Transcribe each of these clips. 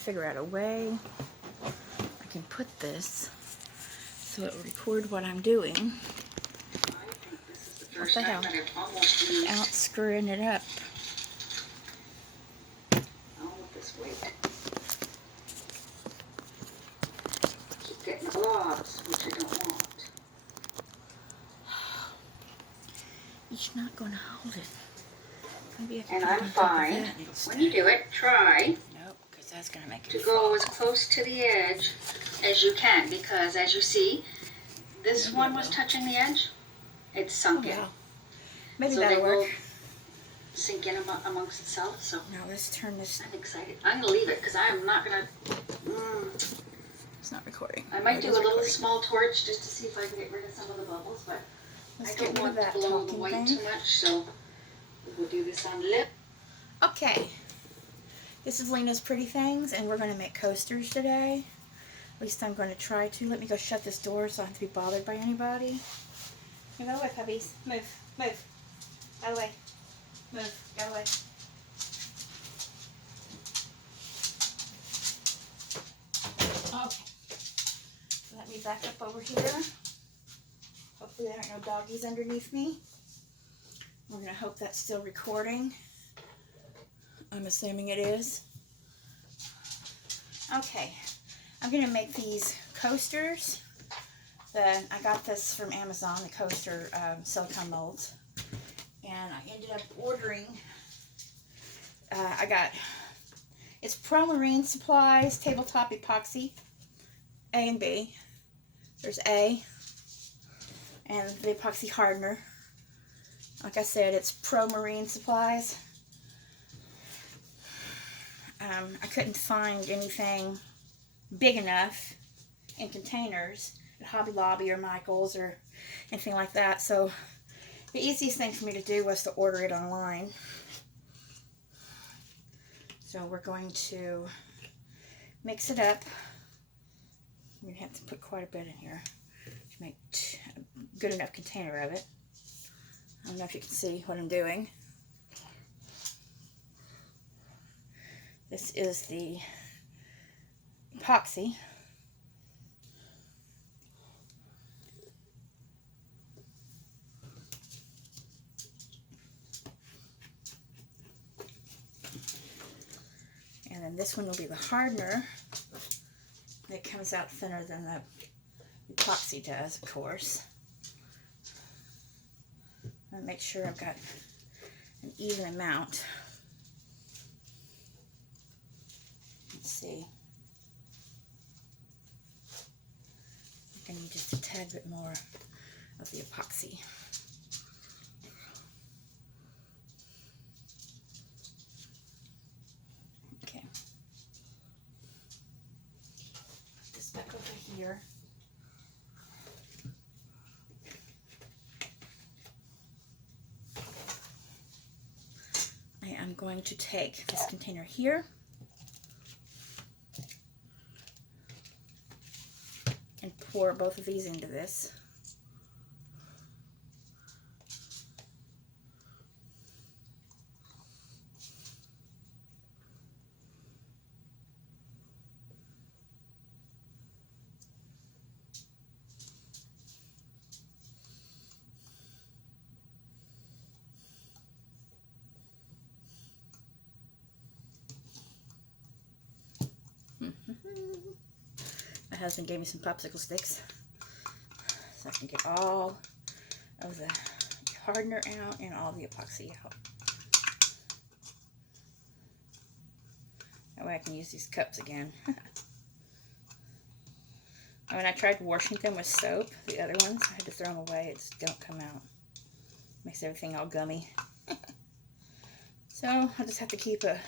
figure out a way I can put this so it will record what I'm doing. I think this is the first What the time hell? that I've almost used Without screwing it up. all of this weight. Keep getting blobs, which I don't want. It's not going to hold it. Maybe I can And put it I'm on top of fine. that and it'll stay. When you do it, try Nope, because that's going to make it to fall. go as close to the edge as you can, because as you see, this one was touching the edge. It's sunk in. Yeah. Maybe So that'll they will work. sink in amongst itself. So Now let's turn this. I'm excited. I'm gonna leave it because I'm not gonna. It's not recording. I might It do is a little recording. small torch just to see if I can get rid of some of the bubbles, but Let's I get don't rid of want that to blow the talking white thing. too much. So we'll do this on lip. Okay. This is Lena's Pretty Things, and we're going to make coasters today. At least I'm going to try to. Let me go shut this door so I don't have to be bothered by anybody. Move out of the way, puppies. Move. Move. Out of the way. Move. Out of the way. Okay. Let me back up over here. Hopefully there aren't no doggies underneath me. We're going to hope that's still recording. I'm assuming it is. Okay. I'm going to make these coasters. I got this from Amazon, the coaster silicone molds. And I ended up ordering, it's Pro Marine Supplies Tabletop Epoxy, A and B. There's A, and the epoxy hardener. Like I said, it's Pro Marine Supplies. I couldn't find anything big enough in containers at Hobby Lobby or Michael's or anything like that, so the easiest thing for me to do was to order it online. So we're going to mix it up. I'm going to have to put quite a bit in here to make a good enough container of it. I don't know if you can see what I'm doing. This is the epoxy. And then this one will be the hardener. It comes out thinner than the epoxy does, of course. I'll make sure I've got an even amount. Let's see. I think I need just a tad bit more of the epoxy. Okay. Put this back over here. I am going to take this container here and pour both of these into this. My husband gave me some popsicle sticks so I can get all of the hardener out and all the epoxy out. That way I can use these cups again. When I tried washing them with soap, the other ones, I had to throw them away. It just don't come out. Makes everything all gummy. So I'll just have to keep a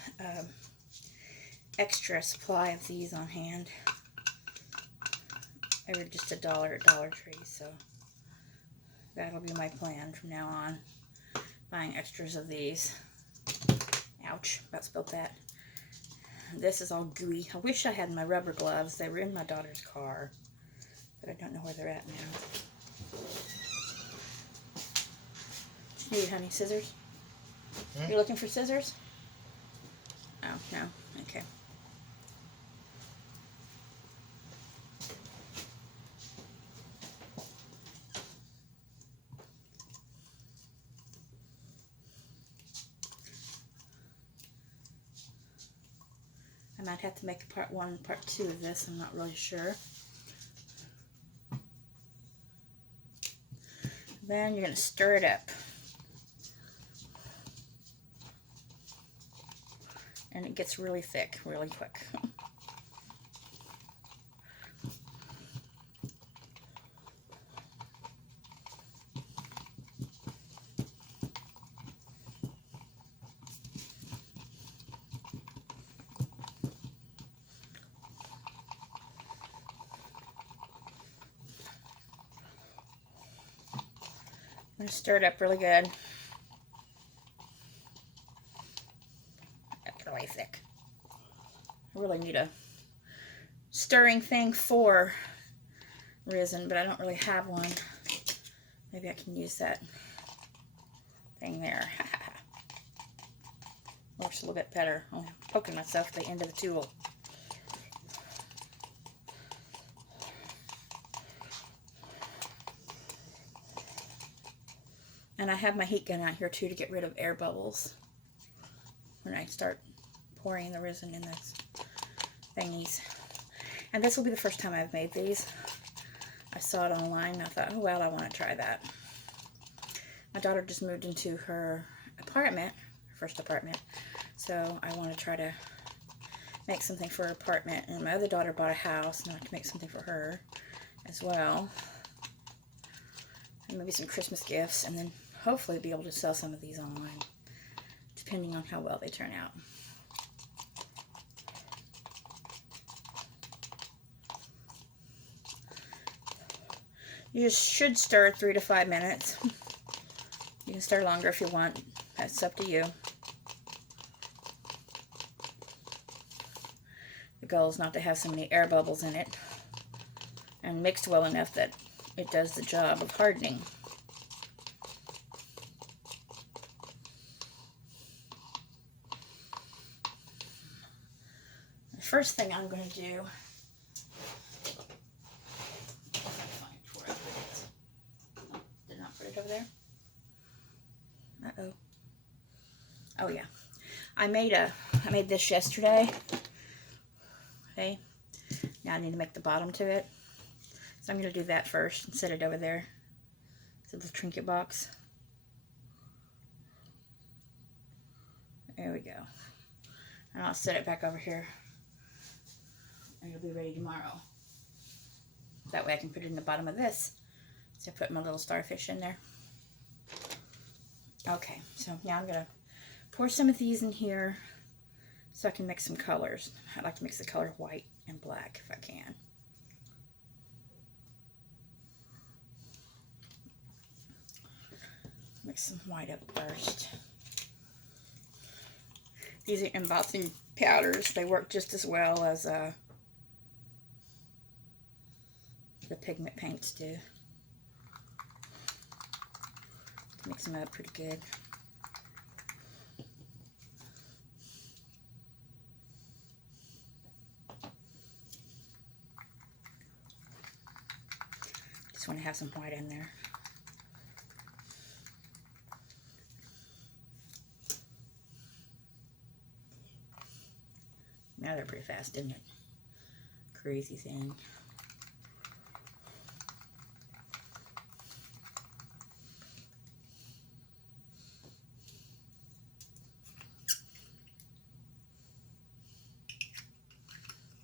extra supply of these on hand. They were just $1 at Dollar Tree, so that'll be my plan from now on. Buying extras of these. Ouch, about spilled that. This is all gooey. I wish I had my rubber gloves. They were in my daughter's car, but I don't know where they're at now. What you need, honey? Scissors? You looking for scissors? Oh, no. Okay. I might have to make a part 1, part 2 of this. I'm not really sure. Then you're going to stir it up. And it gets really thick really quick. I'm going to stir it up really good. That's really thick. I really need a stirring thing for resin, but I don't really have one. Maybe I can use that thing there. Works a little bit better. I'm poking myself at the end of the tool. And I have my heat gun out here too to get rid of air bubbles when I start pouring the resin in those thingies. And this will be the first time I've made these. I saw it online and I thought, oh well, I want to try that. My daughter just moved into her apartment, her first apartment, so I want to try to make something for her apartment. And my other daughter bought a house and I want to make something for her as well. And maybe some Christmas gifts, and then hopefully be able to sell some of these online, depending on how well they turn out. You just should stir 3 to 5 minutes. You can stir longer if you want. That's up to you. The goal is not to have so many air bubbles in it, and mixed well enough that it does the job of hardening. The first thing I'm going to do, did not put it over there. Uh-oh. Oh yeah. I made this yesterday. Okay. Now I need to make the bottom to it. So I'm going to do that first and set it over there to the trinket box. There we go. And I'll set it back over here. And it'll be ready tomorrow. That way I can put it in the bottom of this. So I put my little starfish in there. Okay, so now I'm going to pour some of these in here so I can mix some colors. I like to mix the color white and black if I can. Mix some white up first. These are embossing powders. They work just as well as the pigment paints do. Mix them up pretty good. Just want to have some white in there. Now they're pretty fast, isn't it? Crazy thing.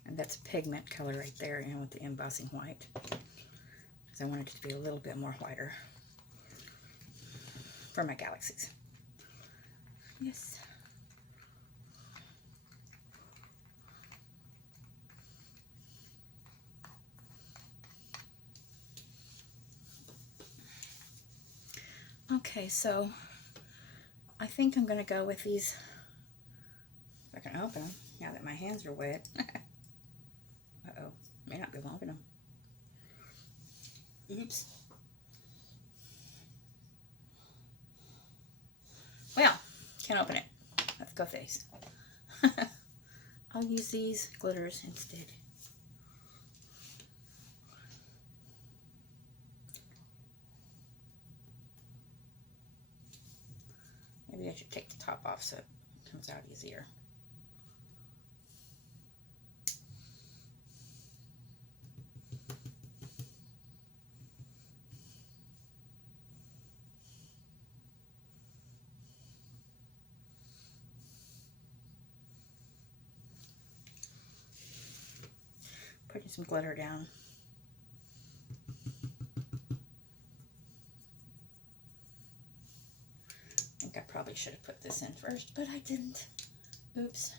And that's a pigment color right there, and with the embossing white. Because I wanted it to be a little bit more whiter for my galaxies. Yes. Okay, so I think I'm going to go with these. If I can open them now that my hands are wet. Uh-oh, may not be able to open them. Oops. Well, can't open it. Let's go face. I'll use these glitters instead. Maybe I should take the top off so it comes out easier. Get some glitter down. I think I probably should have put this in first, but I didn't. Oops.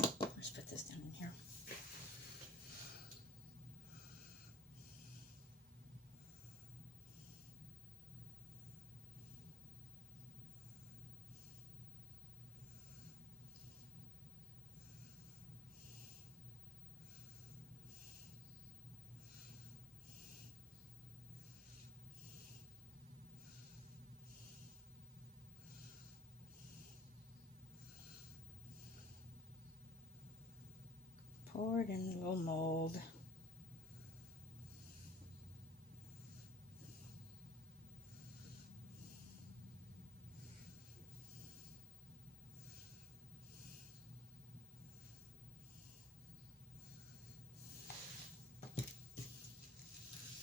Let's put this down in here. Pour it in the little mold.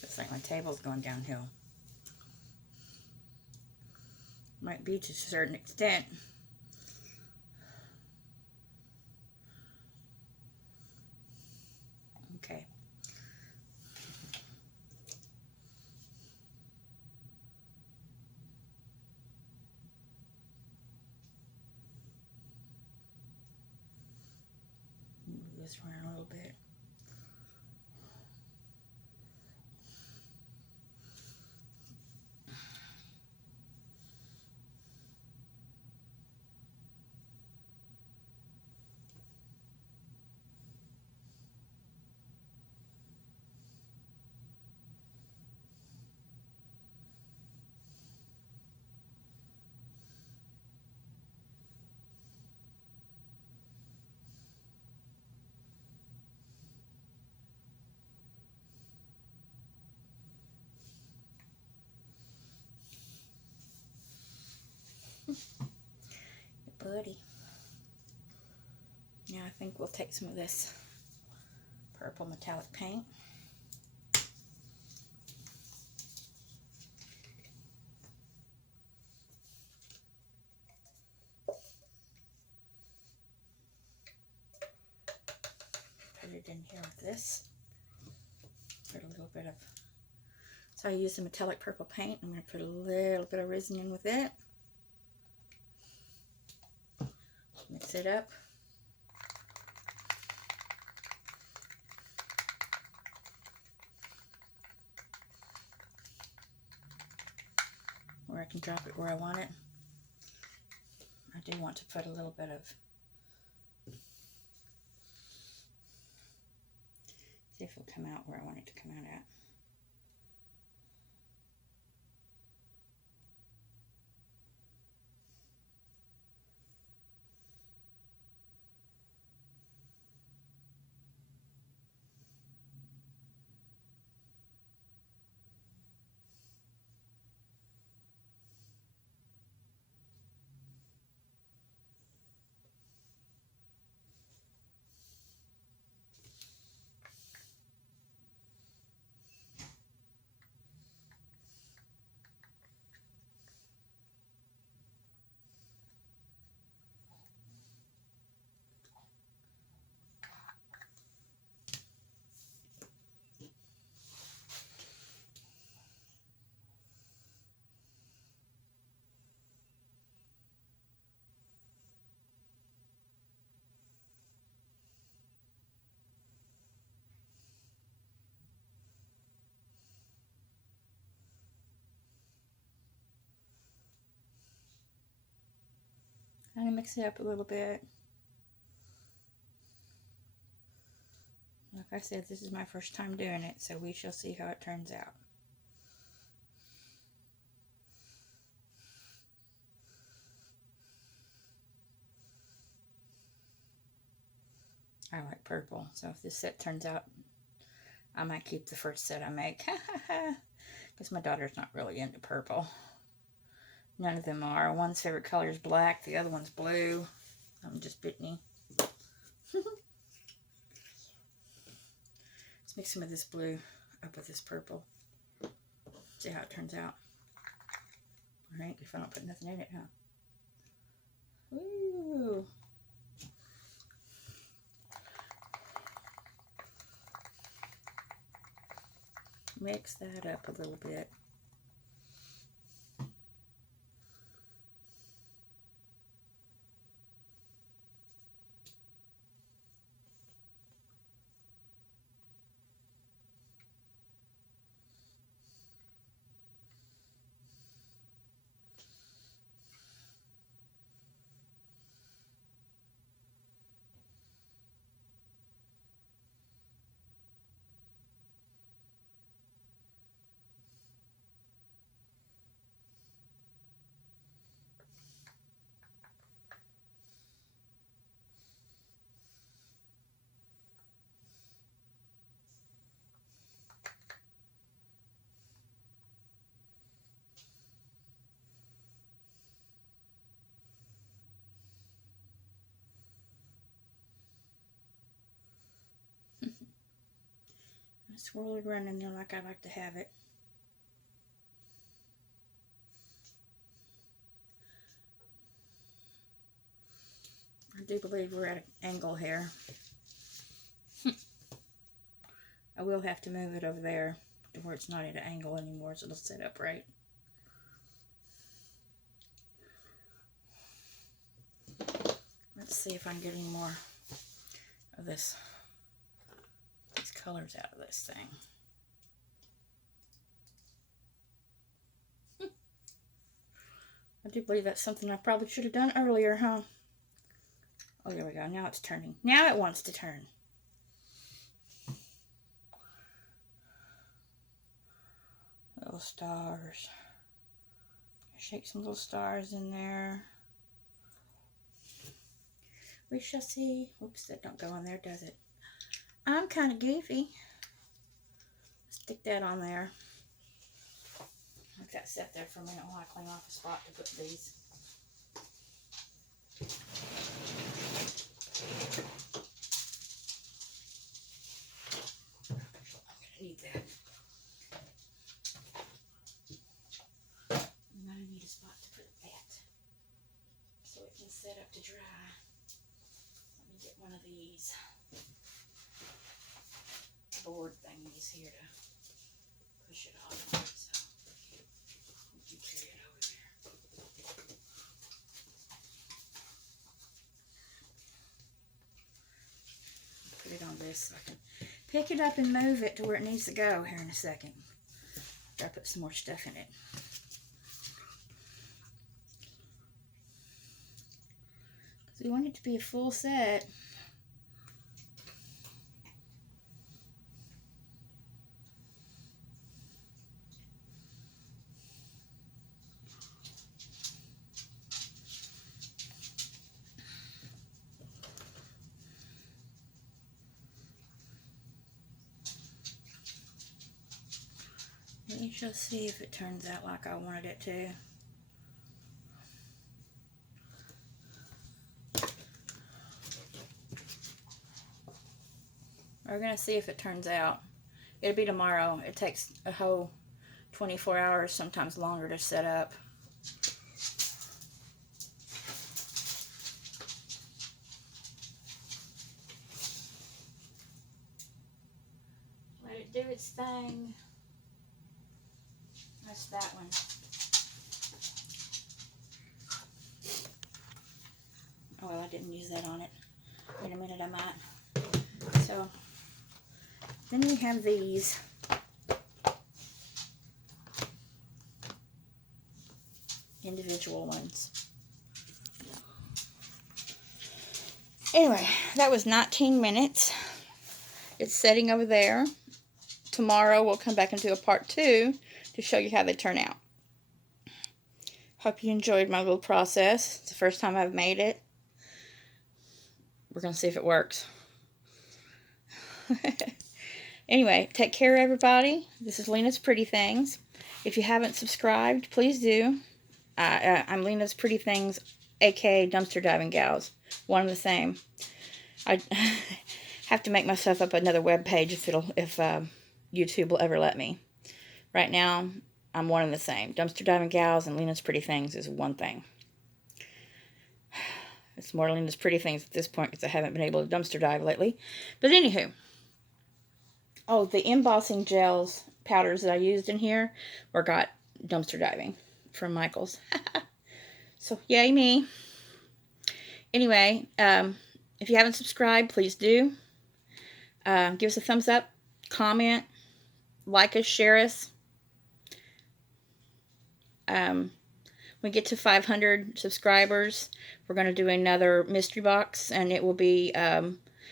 Looks like my table's going downhill. Might be to a certain extent. Okay. Move this around a little bit. Buddy. Now I think we'll take some of this purple metallic paint. Put it in here with this. Put a little bit of, so I use the metallic purple paint. I'm going to put a little bit of resin in with it. Mix it up. Or I can drop it where I want it. I do want to put a little bit of, see if it'll come out where I want it to come out at. I'm going to mix it up a little bit. Like I said, this is my first time doing it, so we shall see how it turns out. I like purple, so if this set turns out, I might keep the first set I make. Because my daughter's not really into purple. None of them are. One's favorite color is black, the other one's blue. I'm just Brittany. Let's mix some of this blue up with this purple. See how it turns out. Alright, if I don't put nothing in it, huh? Ooh. mix that up a little bit. Swirl it around in there like I like to have it. I do believe we're at an angle here. I will have to move it over there to where it's not at an angle anymore, so it'll sit up right. Let's see if I can get any more of these colors out of this thing. I do believe that's something I probably should have done earlier, huh? Oh, there we go. Now it's turning. Now it wants to turn. Little stars. Shake some little stars in there. We shall see. Oops, that don't go in there, does it? I'm kind of goofy. Stick that on there. Let that sit there for a minute while I clean off a spot to put these. I'm gonna need that. I'm gonna need a spot to put that so it can set up to dry. Let me get one of these board thingies here to push it off on it, so you carry it over there. Put it on this so I can pick it up and move it to where it needs to go here in a second. After I put some more stuff in it. Because we want it to be a full set. We shall see if it turns out like I wanted it to. We're going to see if it turns out. It'll be tomorrow. It takes a whole 24 hours, sometimes longer, to set up. Let it do its thing. That's that one. Oh, well, I didn't use that on it. Wait a minute, I might. So, then we have these. Individual ones. Anyway, that was 19 minutes. It's setting over there. Tomorrow we'll come back and do a part 2 to show you how they turn out. Hope you enjoyed my little process. It's the first time I've made it. We're going to see if it works. Anyway, take care, everybody. This is Lena's Pretty Things. If you haven't subscribed, please do. I'm Lena's Pretty Things, aka Dumpster Diving Gals. One and the same. I have to make myself up another web page if YouTube will ever let me. Right now, I'm one and the same. Dumpster Diving Gals and Lena's Pretty Things is one thing. It's more Lena's Pretty Things at this point because I haven't been able to dumpster dive lately. But anywho. Oh, the embossing gels powders that I used in here were got dumpster diving from Michael's. So, yay me. Anyway, if you haven't subscribed, please do. Give us a thumbs up, comment, like us, share us. When we get to 500 subscribers, we're going to do another mystery box, and it will be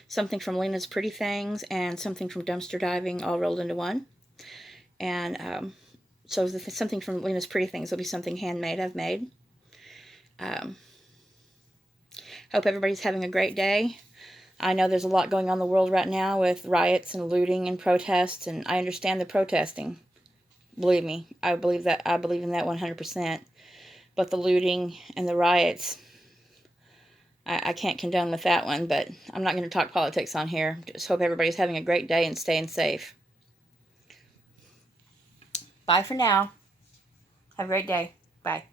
something from Lena's Pretty Things and something from Dumpster Diving all rolled into one. And so something from Lena's Pretty Things will be something handmade I've made. Hope everybody's having a great day. I know there's a lot going on in the world right now with riots and looting and protests, and I understand the protesting. Believe me, I believe in that 100%. But the looting and the riots, I can't condone with that one, but I'm not going to talk politics on here. Just hope everybody's having a great day and staying safe. Bye for now. Have a great day. Bye.